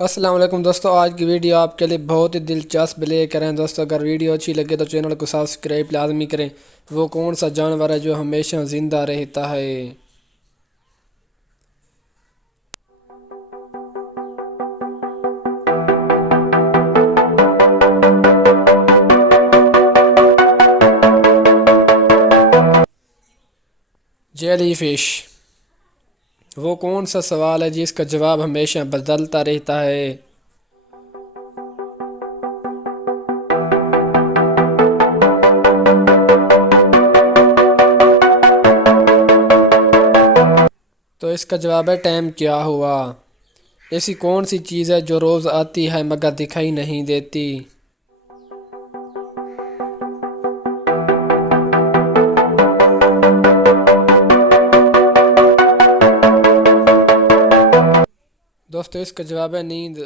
अस्सलाम वालेकुम दोस्तों, आज की वीडियो आपके लिए बहुत ही दिलचस्प लेकर हैं। दोस्तों अगर वीडियो अच्छी लगे तो चैनल को सब्सक्राइब लाजमी करें। वो कौन सा जानवर है जो हमेशा ज़िंदा रहता है? जेलीफिश। वो कौन सा सवाल है जिसका जवाब हमेशा बदलता रहता है? तो इसका जवाब है टाइम। क्या हुआ? ऐसी कौन सी चीज़ है जो रोज़ आती है मगर दिखाई नहीं देती? दोस्तों इसका जवाब है नींद।